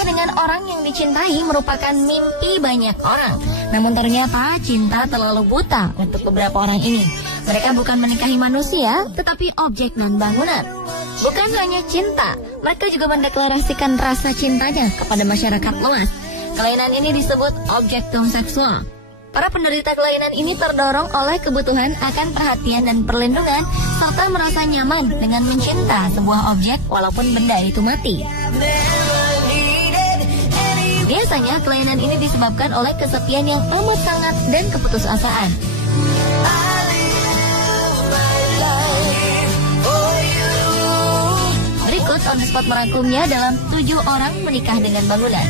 Menikah dengan orang yang dicintai merupakan mimpi banyak orang. Namun ternyata cinta terlalu buta untuk beberapa orang ini. Mereka bukan menikahi manusia, tetapi objek dan bangunan. Bukan hanya cinta, mereka juga mendeklarasikan rasa cintanya kepada masyarakat luas. Kelainan ini disebut objektum seksual. Para penderita kelainan ini terdorong oleh kebutuhan akan perhatian dan perlindungan, serta merasa nyaman dengan mencinta sebuah objek walaupun benda itu mati. Biasanya kelainan ini disebabkan oleh kesepian yang amat sangat dan keputusasaan. Berikut on the spot merangkumnya dalam 7 orang menikah dengan bangunan.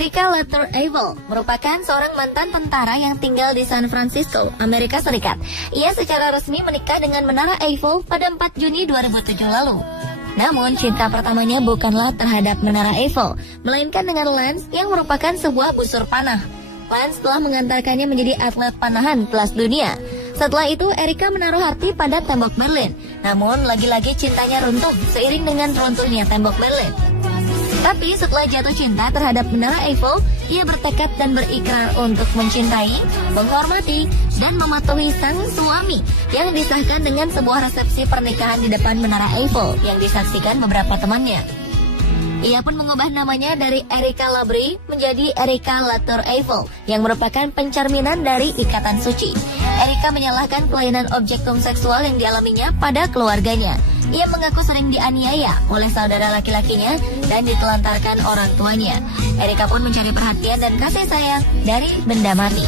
Erika Luther-Eiffel merupakan seorang mantan tentara yang tinggal di San Francisco, Amerika Serikat. Ia secara resmi menikah dengan Menara Eiffel pada 4 Juni 2007 lalu. Namun, cinta pertamanya bukanlah terhadap Menara Eiffel, melainkan dengan Lance yang merupakan sebuah busur panah. Lance telah mengantarkannya menjadi atlet panahan kelas dunia. Setelah itu, Erika menaruh hati pada tembok Berlin. Namun, lagi-lagi cintanya runtuh seiring dengan runtuhnya tembok Berlin. Tapi setelah jatuh cinta terhadap Menara Eiffel, ia bertekad dan berikrar untuk mencintai, menghormati, dan mematuhi sang suami yang disahkan dengan sebuah resepsi pernikahan di depan Menara Eiffel yang disaksikan beberapa temannya. Ia pun mengubah namanya dari Erika Labrie menjadi Erika Luther-Eiffel yang merupakan pencerminan dari ikatan suci. Erika menyalahkan kelainan objektum seksual yang dialaminya pada keluarganya. Ia mengaku sering dianiaya oleh saudara laki-lakinya dan ditelantarkan orang tuanya. Erika pun mencari perhatian dan kasih sayang dari benda mati.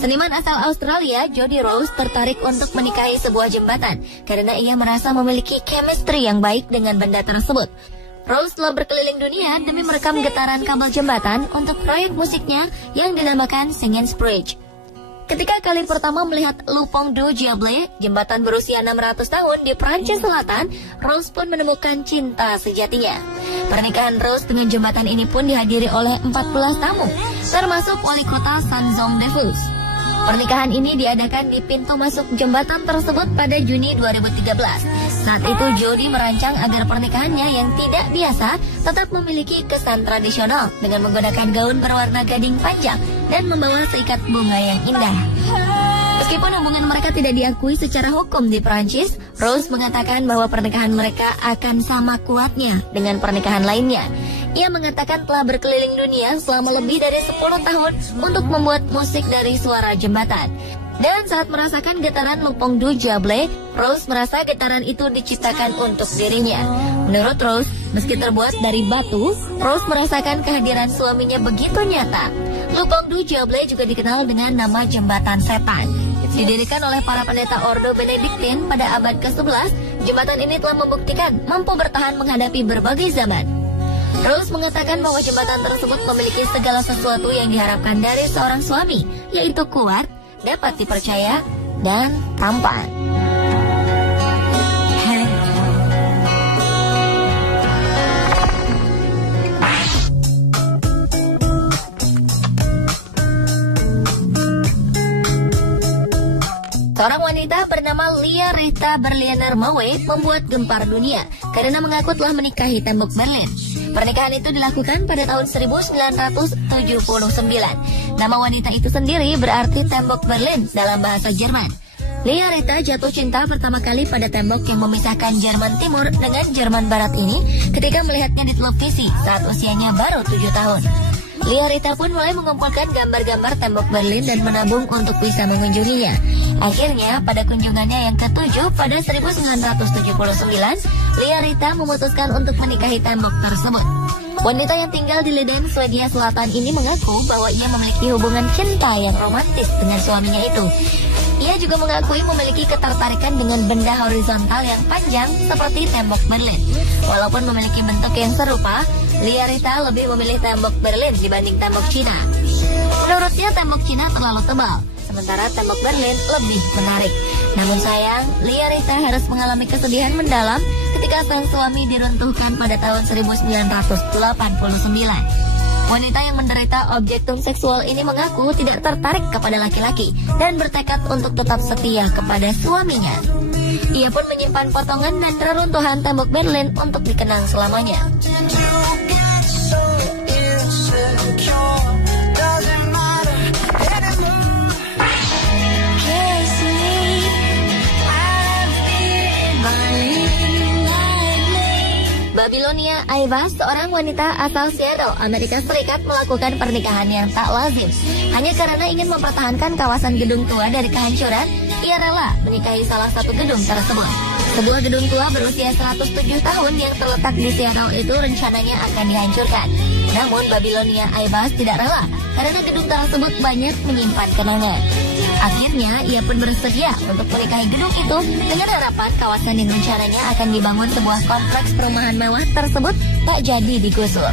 Seniman asal Australia, Jody Rose, tertarik untuk menikahi sebuah jembatan karena ia merasa memiliki chemistry yang baik dengan benda tersebut. Rose telah berkeliling dunia demi merekam getaran kabel jembatan untuk proyek musiknya yang dinamakan Singen's Bridge. Ketika kali pertama melihat Le Pont du Diable, jembatan berusia 600 tahun di Prancis Selatan, Rose pun menemukan cinta sejatinya. Pernikahan Rose dengan jembatan ini pun dihadiri oleh 14 tamu, termasuk wali kota Saint-Jean-de-Luz. Pernikahan ini diadakan di pintu masuk jembatan tersebut pada Juni 2013. Saat itu Jody merancang agar pernikahannya yang tidak biasa tetap memiliki kesan tradisional dengan menggunakan gaun berwarna gading panjang dan membawa seikat bunga yang indah. Meskipun hubungan mereka tidak diakui secara hukum di Prancis, Rose mengatakan bahwa pernikahan mereka akan sama kuatnya dengan pernikahan lainnya. Ia mengatakan telah berkeliling dunia selama lebih dari 10 tahun untuk membuat musik dari suara jembatan. Dan saat merasakan getaran Le Pont du Diable, Rose merasa getaran itu diciptakan untuk dirinya. Menurut Rose, meski terbuat dari batu, Rose merasakan kehadiran suaminya begitu nyata. Le Pont du Diable juga dikenal dengan nama Jembatan Setan. Didirikan oleh para pendeta Ordo Benediktin pada abad ke-11, jembatan ini telah membuktikan mampu bertahan menghadapi berbagai zaman. Rose mengatakan bahwa jembatan tersebut memiliki segala sesuatu yang diharapkan dari seorang suami, yaitu kuat, dapat dipercaya, dan tampan. Seorang wanita bernama Lia Rita Berliner Maue membuat gempar dunia karena mengaku telah menikahi tembok Berlin. Pernikahan itu dilakukan pada tahun 1979. Nama wanita itu sendiri berarti tembok Berlin dalam bahasa Jerman. Lia Rita jatuh cinta pertama kali pada tembok yang memisahkan Jerman Timur dengan Jerman Barat ini ketika melihatnya di televisi saat usianya baru 7 tahun. Lia Rita pun mulai mengumpulkan gambar-gambar tembok Berlin dan menabung untuk bisa mengunjunginya. Akhirnya, pada kunjungannya yang ke-7 pada 1979, Lia Rita memutuskan untuk menikahi tembok tersebut. Wanita yang tinggal di Leiden, Swedia Selatan ini mengaku bahwa ia memiliki hubungan cinta yang romantis dengan suaminya itu. Ia juga mengakui memiliki ketertarikan dengan benda horizontal yang panjang seperti tembok Berlin. Walaupun memiliki bentuk yang serupa, Liarita lebih memilih tembok Berlin dibanding tembok Cina. Menurutnya tembok Cina terlalu tebal, sementara tembok Berlin lebih menarik. Namun sayang, Liarita harus mengalami kesedihan mendalam ketika sang suami diruntuhkan pada tahun 1989. Wanita yang menderita objektum seksual ini mengaku tidak tertarik kepada laki-laki dan bertekad untuk tetap setia kepada suaminya. Ia pun menyimpan potongan dan reruntuhan tembok Berlin untuk dikenang selamanya. Babilonia Aivas, seorang wanita asal Seattle, Amerika Serikat, melakukan pernikahan yang tak lazim. Hanya karena ingin mempertahankan kawasan gedung tua dari kehancuran, ia rela menikahi salah satu gedung tersebut. Sebuah gedung tua berusia 107 tahun yang terletak di Seattle itu rencananya akan dihancurkan. Namun Babilonia Aivas tidak rela karena gedung tersebut banyak menyimpan kenangan. Akhirnya ia pun bersedia untuk menikahi gedung itu dengan harapan kawasan yang rencananya akan dibangun sebuah kompleks perumahan mewah tersebut tak jadi digusur.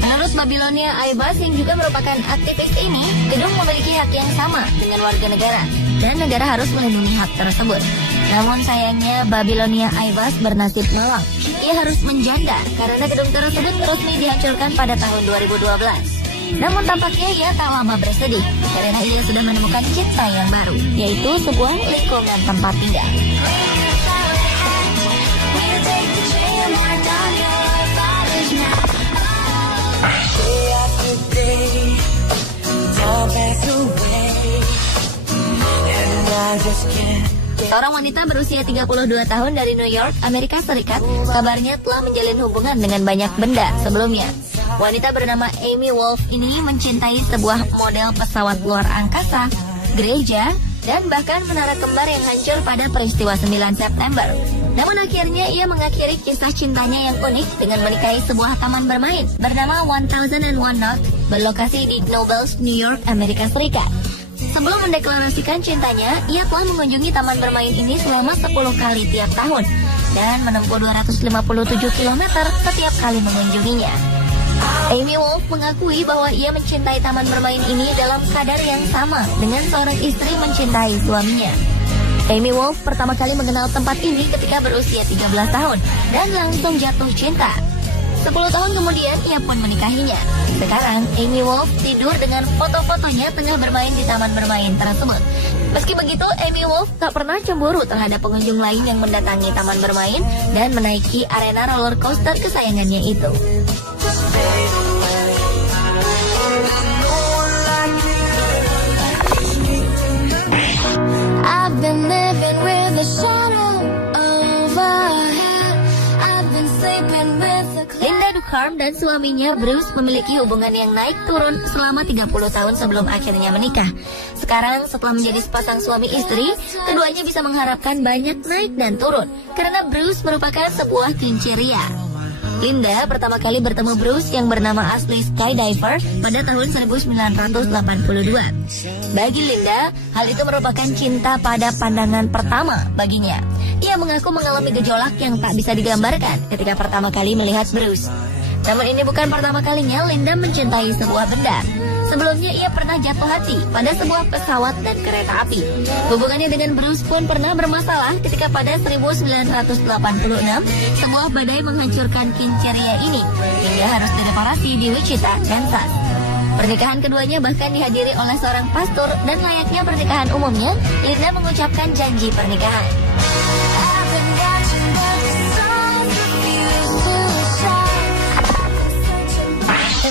Menurut Babilonia Aivas yang juga merupakan aktivis ini, gedung memiliki hak yang sama dengan warga negara dan negara harus melindungi hak tersebut. Namun sayangnya Babilonia Aivas bernasib malang. Ia harus menjanda karena gedung tersebut resmi dihancurkan pada tahun 2012. Namun tampaknya ia tak lama bersedih karena ia sudah menemukan cinta yang baru, yaitu sebuah lingkungan tempat tinggal. Seorang wanita berusia 32 tahun dari New York, Amerika Serikat, kabarnya telah menjalin hubungan dengan banyak benda sebelumnya. Wanita bernama Amy Wolf ini mencintai sebuah model pesawat luar angkasa, gereja, dan bahkan menara kembar yang hancur pada peristiwa 9 September. Namun akhirnya ia mengakhiri kisah cintanya yang unik dengan menikahi sebuah taman bermain bernama 1001 Note berlokasi di Knobels, New York, Amerika Serikat. Sebelum mendeklarasikan cintanya, ia telah mengunjungi taman bermain ini selama 10 kali tiap tahun dan menempuh 257 km setiap kali mengunjunginya. Amy Wolf mengakui bahwa ia mencintai taman bermain ini dalam kadar yang sama dengan seorang istri mencintai suaminya. Amy Wolf pertama kali mengenal tempat ini ketika berusia 13 tahun dan langsung jatuh cinta. 10 tahun kemudian ia pun menikahinya. Sekarang Amy Wolf tidur dengan foto-fotonya tengah bermain di taman bermain tersebut. Meski begitu, Amy Wolf tak pernah cemburu terhadap pengunjung lain yang mendatangi taman bermain dan menaiki arena roller coaster kesayangannya itu. I've been living with a shadow overhead. I've been sleeping with a cloud. Linda Ducharme dan suaminya Bruce memiliki hubungan yang naik turun selama 30 tahun sebelum akhirnya menikah. Sekarang setelah menjadi sepasang suami istri, keduanya bisa mengharapkan banyak naik dan turun karena Bruce merupakan sebuah kinceria. Linda pertama kali bertemu Bruce yang bernama asli Skydiver pada tahun 1982. Bagi Linda, hal itu merupakan cinta pada pandangan pertama baginya. Ia mengaku mengalami gejolak yang tak bisa digambarkan ketika pertama kali melihat Bruce. Namun ini bukan pertama kalinya Linda mencintai sebuah benda. Sebelumnya ia pernah jatuh hati pada sebuah pesawat dan kereta api. Hubungannya dengan Bruce pun pernah bermasalah ketika pada 1986 sebuah badai menghancurkan kinceria ini hingga harus direparasi di Wichita, Kansas. Pernikahan keduanya bahkan dihadiri oleh seorang pastor dan layaknya pernikahan umumnya, Linda mengucapkan janji pernikahan.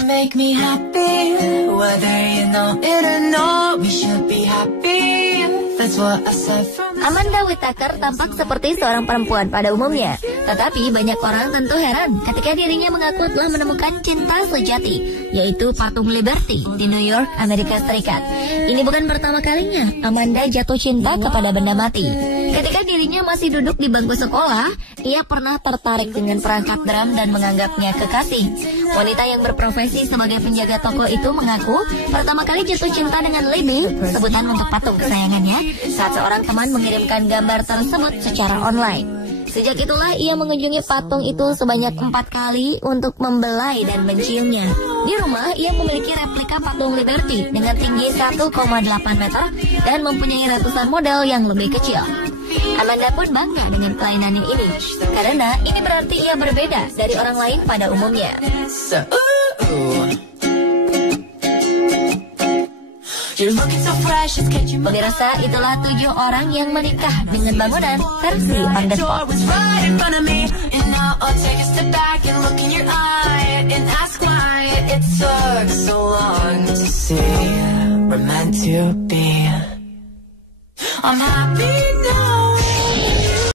Make me happy, whether you know it or not, we should be happy. That's what I said from Amanda Whittaker tampak seperti seorang perempuan pada umumnya, tetapi banyak orang tentu heran ketika dirinya mengaku telah menemukan cinta sejati, yaitu patung Liberty di New York, Amerika Serikat. Ini bukan pertama kalinya Amanda jatuh cinta kepada benda mati. Ketika dirinya masih duduk di bangku sekolah, ia pernah tertarik dengan perangkat drum dan menganggapnya kekasih. Wanita yang berprofesi sebagai penjaga toko itu mengaku pertama kali jatuh cinta dengan Libby, sebutan untuk patung kesayangannya, saat seorang teman mengirimkan gambar tersebut secara online. Sejak itulah ia mengunjungi patung itu sebanyak 4 kali untuk membelai dan menciumnya. Di rumah, ia memiliki replika patung Liberty dengan tinggi 1,8 meter dan mempunyai ratusan model yang lebih kecil. Amanda pun bangga dengan kelainannya ini, karena ini berarti ia berbeda dari orang lain pada umumnya. Pemirsa, itulah 7 orang yang menikah dengan bangunan versi on the spot. I'm happy now.